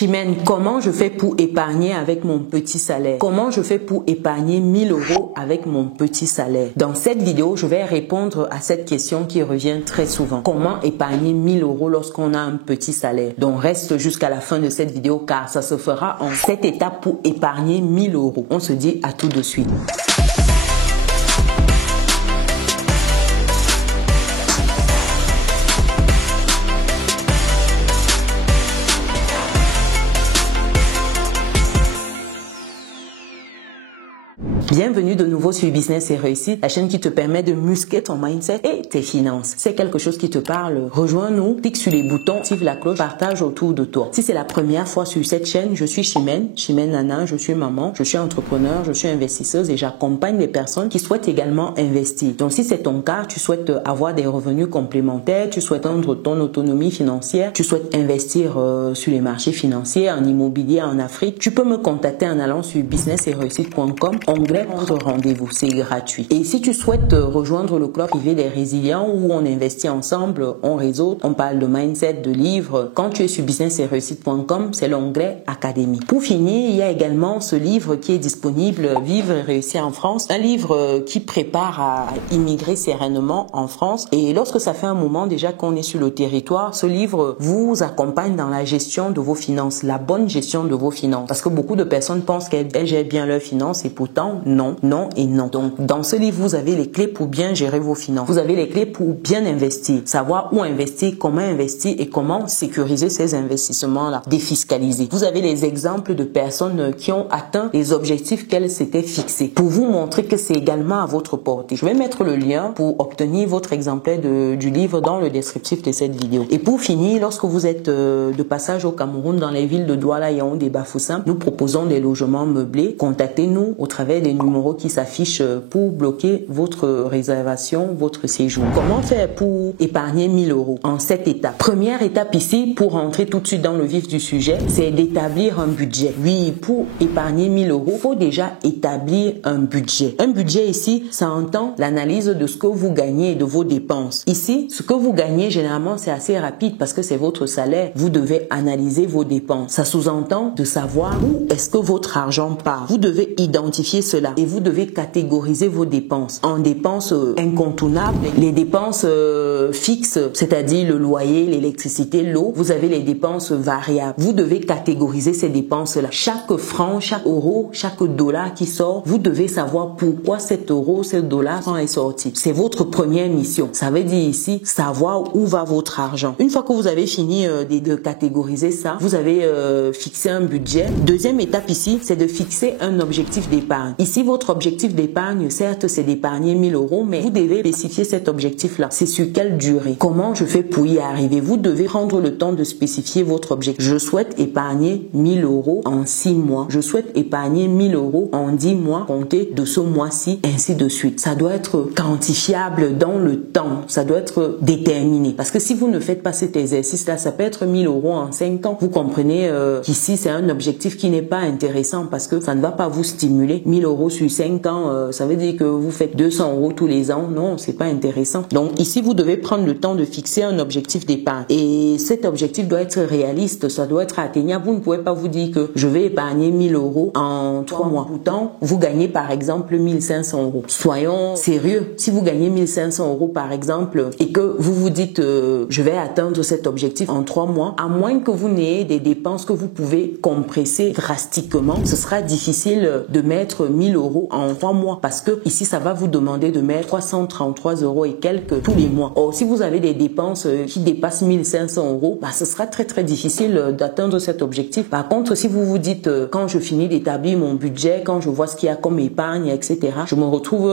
Chimène, comment je fais pour épargner avec mon petit salaire? Comment je fais pour épargner 1000 € avec mon petit salaire? Dans cette vidéo, je vais répondre à cette question qui revient très souvent. Comment épargner 1000 € lorsqu'on a un petit salaire? Donc reste jusqu'à la fin de cette vidéo car ça se fera en 7 étapes pour épargner 1000 €. On se dit à tout de suite. Bienvenue de nouveau sur Business et Réussite, la chaîne qui te permet de muscler ton mindset et tes finances. C'est quelque chose qui te parle, rejoins-nous, clique sur les boutons, active la cloche, partage autour de toi. Si c'est la première fois sur cette chaîne, je suis Chimène Nana, je suis maman, je suis entrepreneur, je suis investisseuse et j'accompagne les personnes qui souhaitent également investir. Donc si c'est ton cas, tu souhaites avoir des revenus complémentaires, tu souhaites rendre ton autonomie financière, tu souhaites investir sur les marchés financiers, en immobilier en Afrique, tu peux me contacter en allant sur business-et-réussite.com, onglet prendre rendez-vous, c'est gratuit. Et si tu souhaites rejoindre le club privé des résilients où on investit ensemble, on réseau, on parle de mindset, de livres, quand tu es sur business-et-réussite.com, c'est l'onglet Académie. Pour finir, il y a également ce livre qui est disponible, Vivre et réussir en France, un livre qui prépare à immigrer sereinement en France. Et lorsque ça fait un moment déjà qu'on est sur le territoire, ce livre vous accompagne dans la gestion de vos finances, la bonne gestion de vos finances. Parce que beaucoup de personnes pensent qu'elles gèrent bien leurs finances et pourtant, non, non et non. Donc, dans ce livre, vous avez les clés pour bien gérer vos finances. Vous avez les clés pour bien investir, savoir où investir, comment investir et comment sécuriser ces investissements-là, défiscaliser. Vous avez les exemples de personnes qui ont atteint les objectifs qu'elles s'étaient fixés pour vous montrer que c'est également à votre portée. Je vais mettre le lien pour obtenir votre exemplaire du livre dans le descriptif de cette vidéo. Et pour finir, lorsque vous êtes de passage au Cameroun, dans les villes de Douala, Yaoundé et Bafoussam, nous proposons des logements meublés. Contactez-nous au travers des numéros qui s'affichent pour bloquer votre réservation, votre séjour. Comment faire pour épargner 1000 € en 7 étapes? Première étape ici, pour rentrer tout de suite dans le vif du sujet, c'est d'établir un budget. Oui, pour épargner 1000 €, il faut déjà établir un budget. Un budget ici, ça entend l'analyse de ce que vous gagnez et de vos dépenses. Ici, ce que vous gagnez, généralement, c'est assez rapide parce que c'est votre salaire. Vous devez analyser vos dépenses. Ça sous-entend de savoir où est-ce que votre argent part. Vous devez identifier cela et vous devez catégoriser vos dépenses en dépenses incontournables, les dépenses fixes, c'est-à-dire le loyer, l'électricité, l'eau. Vous avez les dépenses variables. Vous devez catégoriser ces dépenses-là. Chaque franc, chaque euro, chaque dollar qui sort, vous devez savoir pourquoi cet euro, ce dollar est sorti. C'est votre première mission. Ça veut dire ici savoir où va votre argent. Une fois que vous avez fini de catégoriser ça, vous avez fixé un budget. Deuxième étape ici, c'est de fixer un objectif d'épargne. Ici, votre objectif d'épargne, certes, c'est d'épargner 1000 €, mais vous devez spécifier cet objectif-là. C'est sur quelle durée? Comment je fais pour y arriver? Vous devez prendre le temps de spécifier votre objectif. Je souhaite épargner 1000 € en 6 mois. Je souhaite épargner 1000 € en 10 mois, compter de ce mois-ci, ainsi de suite. Ça doit être quantifiable dans le temps. Ça doit être déterminé. Parce que si vous ne faites pas cet exercice-là, ça peut être 1000 € en 5 ans. Vous comprenez qu'ici, c'est un objectif qui n'est pas intéressant parce que ça ne va pas vous stimuler. 1000 € sur 5 ans, ça veut dire que vous faites 200 € tous les ans. Non, c'est pas intéressant. Donc ici, vous devez prendre le temps de fixer un objectif d'épargne. Et cet objectif doit être réaliste, ça doit être atteignable. Vous ne pouvez pas vous dire que je vais épargner 1000 € en 3 mois. Pourtant, vous gagnez par exemple 1500 €. Soyons sérieux. Si vous gagnez 1500 € par exemple et que vous vous dites je vais atteindre cet objectif en 3 mois, à moins que vous n'ayez des dépenses que vous pouvez compresser drastiquement, ce sera difficile de mettre 1000 € en 3 mois parce que ici ça va vous demander de mettre 333 € et quelques tous les mois. Or si vous avez des dépenses qui dépassent 1500 €, ce sera très difficile d'atteindre cet objectif. Par contre, si vous vous dites quand je finis d'établir mon budget, quand je vois ce qu'il y a comme épargne, etc., je me retrouve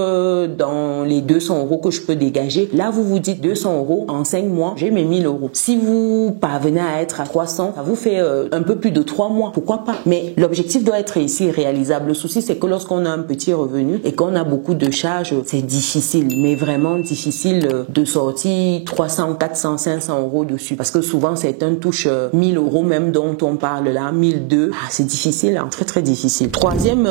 dans les 200 € que je peux dégager. Là, vous vous dites 200 € en 5 mois, j'ai mes 1000 €. Si vous parvenez à être à 300, ça vous fait un peu plus de 3 mois. Pourquoi pas? Mais l'objectif doit être ici réalisable. Le souci, c'est que lorsqu'on a un petit revenu et qu'on a beaucoup de charges, c'est difficile, mais vraiment difficile de sortir 300, 400, 500 euros dessus. Parce que souvent, c'est un touche 1000 euros même dont on parle là, 1002. C'est difficile, hein, très très difficile. Troisième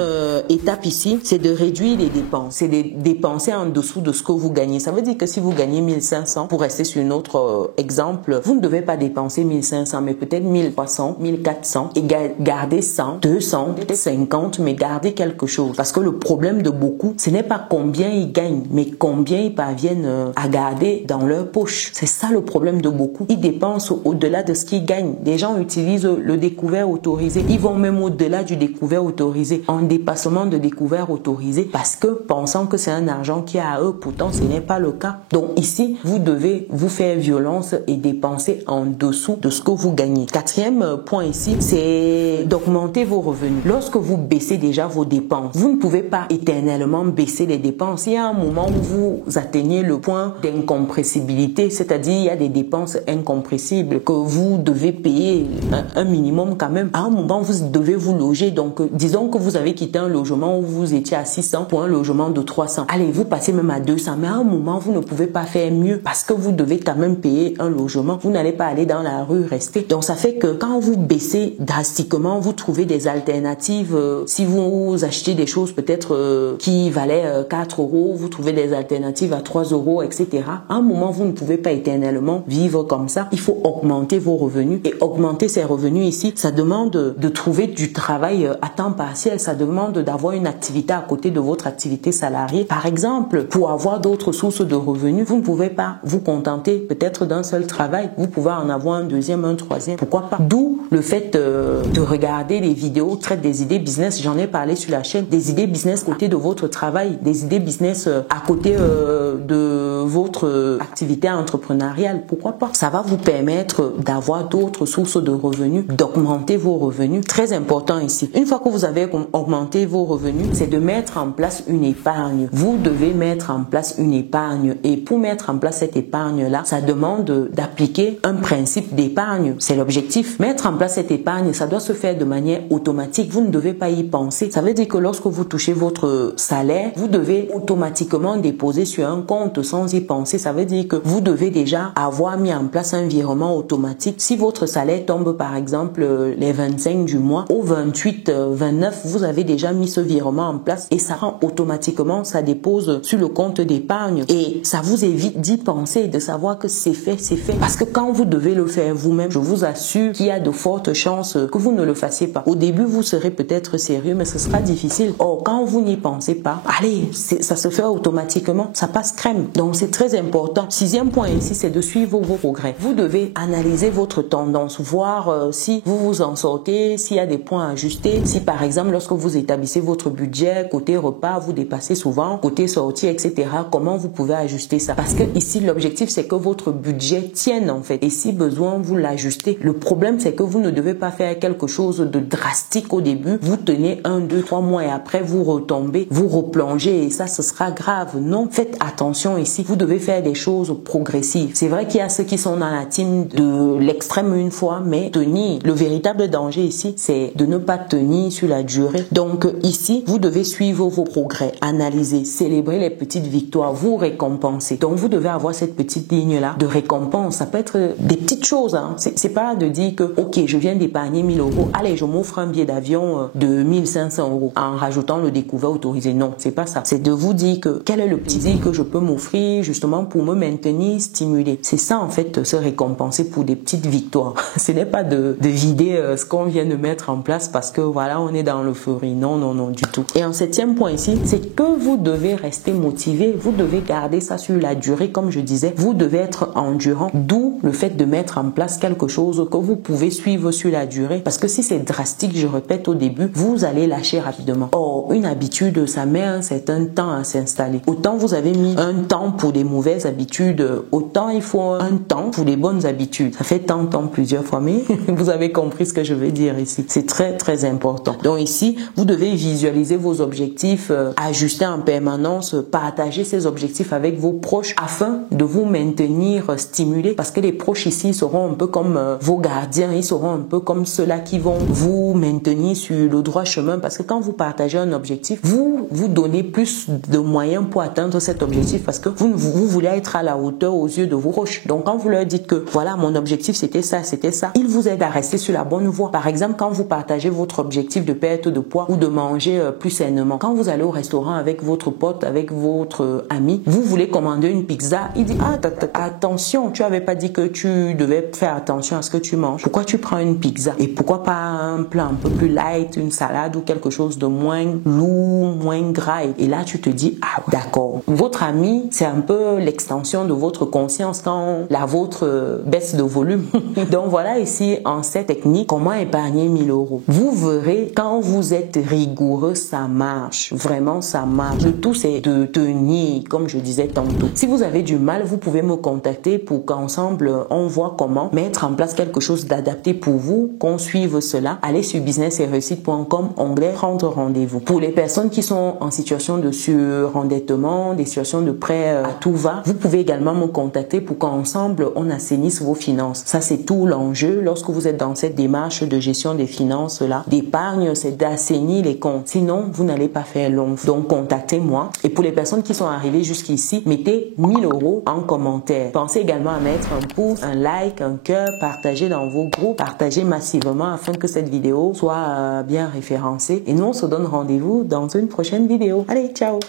étape ici, c'est de réduire les dépenses. C'est de dépenser en dessous de ce que vous gagnez. Ça veut dire que si vous gagnez 1500, pour rester sur notre exemple, vous ne devez pas dépenser 1500, mais peut-être 1300, 1400 et garder 100, 200, peut-être 50, mais garder quelque chose. Parce que le problème de beaucoup, ce n'est pas combien ils gagnent, mais combien ils parviennent à garder dans leur poche. C'est ça le problème de beaucoup. Ils dépensent au-delà de ce qu'ils gagnent. Des gens utilisent le découvert autorisé. Ils vont même au-delà du découvert autorisé, en dépassement de découvert autorisé, parce que pensant que c'est un argent qui est à eux, pourtant ce n'est pas le cas. Donc ici, vous devez vous faire violence et dépenser en dessous de ce que vous gagnez. Quatrième point ici, c'est d'augmenter vos revenus. Lorsque vous baissez déjà vos dépenses, vous ne pouvez pas éternellement baisser les dépenses. Il y a un moment où vous atteignez le point d'incompressibilité, c'est-à-dire il y a des dépenses incompressibles que vous devez payer un minimum quand même. À un moment, vous devez vous loger. Donc, disons que vous avez quitté un logement où vous étiez à 600 pour un logement de 300. Allez, vous passez même à 200. Mais à un moment, vous ne pouvez pas faire mieux parce que vous devez quand même payer un logement. Vous n'allez pas aller dans la rue rester. Donc, ça fait que quand vous baissez drastiquement, vous trouvez des alternatives. Si vous achetez des choses peut-être qui valaient 4 euros, vous trouvez des alternatives à 3 euros, etc. À un moment, vous ne pouvez pas éternellement vivre comme ça. Il faut augmenter vos revenus. Et augmenter ces revenus ici, ça demande de trouver du travail à temps partiel. Ça demande d'avoir une activité à côté de votre activité salariée. Par exemple, pour avoir d'autres sources de revenus, vous ne pouvez pas vous contenter peut-être d'un seul travail. Vous pouvez en avoir un deuxième, un troisième. Pourquoi pas? D'où le fait de regarder les vidéos traite des idées business. J'en ai parlé sur la chaîne. Des idées business à côté de votre travail. Des idées business à côté de votre activité entrepreneuriale. Pourquoi pas? Ça va vous permettre d'avoir d'autres sources de revenus, d'augmenter vos revenus. Très important ici. Une fois que vous avez augmenté vos revenus, c'est de mettre en place une épargne. Vous devez mettre en place une épargne. Et pour mettre en place cette épargne-là, ça demande d'appliquer un principe d'épargne. C'est l'objectif. Mettre en place cette épargne, ça doit se faire de manière automatique. Vous ne devez pas y penser. Ça veut dire que lorsque vous touchez votre salaire, vous devez automatiquement déposer sur un compte sans y penser. Ça veut dire que vous devez déjà avoir mis en place un virement automatique. Si votre salaire tombe par exemple les 25 du mois, au 28, 29, vous avez déjà mis ce virement en place et ça rend automatiquement, ça dépose sur le compte d'épargne et ça vous évite d'y penser, de savoir que c'est fait, c'est fait. Parce que quand vous devez le faire vous-même, je vous assure qu'il y a de fortes chances que vous ne le fassiez pas. Au début, vous serez peut-être sérieux, mais ce sera difficile. Or, quand vous n'y pensez pas, allez, ça se fait automatiquement, ça passe crème. Donc, c'est très important. Sixième point ici, c'est de suivre vos progrès. Vous devez analyser votre tendance, voir si vous vous en sortez, s'il y a des points à ajuster. Si par exemple, lorsque vous établissez votre budget, côté repas, vous dépassez souvent, côté sortie, etc., comment vous pouvez ajuster ça? Parce que ici, l'objectif, c'est que votre budget tienne en fait. Et si besoin, vous l'ajustez. Le problème, c'est que vous ne devez pas faire quelque chose de drastique au début. Vous tenez 1, 2, 3 mois et après, vous retombez, vous replongez et ça, ce sera grave. Non, faites attention ici. Vous devez faire des choses progressives. C'est vrai qu'il y a ceux qui sont dans la team de l'extrême une fois, mais tenir. Le véritable danger ici, c'est de ne pas tenir sur la durée. Donc ici, vous devez suivre vos progrès, analyser, célébrer les petites victoires, vous récompenser. Donc vous devez avoir cette petite ligne-là de récompense. Ça peut être des petites choses. Hein. C'est pas de dire que, ok, je viens d'épargner 1000 euros, allez, je m'offre un billet d'avion de 1500 euros en rajoutant le découvert autorisé. Non, c'est pas ça. C'est de vous dire que quel est le petit deal que je peux m'offrir justement pour me maintenir stimulé. C'est ça en fait, se récompenser pour des petites victoires. Ce n'est pas de vider ce qu'on vient de mettre en place parce que voilà, on est dans l'euphorie. Non, non, non, du tout. Et en septième point ici, c'est que vous devez rester motivé. Vous devez garder ça sur la durée, comme je disais. Vous devez être endurant. D'où le fait de mettre en place quelque chose que vous pouvez suivre sur la durée. Parce que si c'est drastique, je répète au début, vous allez lâcher rapidement. Or, une habitude, ça met un certain temps à s'installer. Autant vous avez mis un temps pour des mauvaises habitudes, autant il faut un temps pour les bonnes habitudes. Ça fait tant plusieurs fois, mais vous avez compris ce que je veux dire ici. C'est très, très important. Donc ici, vous devez visualiser vos objectifs, ajuster en permanence, partager ces objectifs avec vos proches afin de vous maintenir stimulé. Parce que les proches ici seront un peu comme vos gardiens, ils seront un peu comme ceux-là qui vont vous maintenir sur le droit chemin. Parce que quand vous partagez un un objectif, vous donnez plus de moyens pour atteindre cet objectif parce que vous voulez être à la hauteur aux yeux de vos proches. Donc quand vous leur dites que voilà, mon objectif c'était ça, ils vous aident à rester sur la bonne voie. Par exemple, quand vous partagez votre objectif de perte de poids ou de manger plus sainement, quand vous allez au restaurant avec votre pote, avec votre ami, vous voulez commander une pizza, il dit attention, tu avais pas dit que tu devais faire attention à ce que tu manges. Pourquoi tu prends une pizza? Et pourquoi pas un plat un peu plus light, une salade ou quelque chose de moins lourd, moins gras? Et là, tu te dis, ah d'accord. Votre ami, c'est un peu l'extension de votre conscience quand la vôtre baisse de volume. Donc voilà ici, en cette technique, comment épargner 1000 euros. Vous verrez, quand vous êtes rigoureux, ça marche. Vraiment, ça marche. Le tout, c'est de tenir, comme je disais tantôt. Si vous avez du mal, vous pouvez me contacter pour qu'ensemble, on voit comment mettre en place quelque chose d'adapté pour vous, qu'on suive cela. Allez sur business-et-réussite.com, onglet prendre rendez-vous. Pour les personnes qui sont en situation de surendettement, des situations de prêt à tout va, vous pouvez également me contacter pour qu'ensemble, on assainisse vos finances. Ça, c'est tout l'enjeu lorsque vous êtes dans cette démarche de gestion des finances là, d'épargne, c'est d'assainir les comptes. Sinon, vous n'allez pas faire long. Donc, contactez-moi. Et pour les personnes qui sont arrivées jusqu'ici, mettez 1000 euros en commentaire. Pensez également à mettre un pouce, un like, un cœur, partagez dans vos groupes, partagez massivement afin que cette vidéo soit bien référencée. Et nous, on se donne rendez-vous dans une prochaine vidéo. Allez, ciao!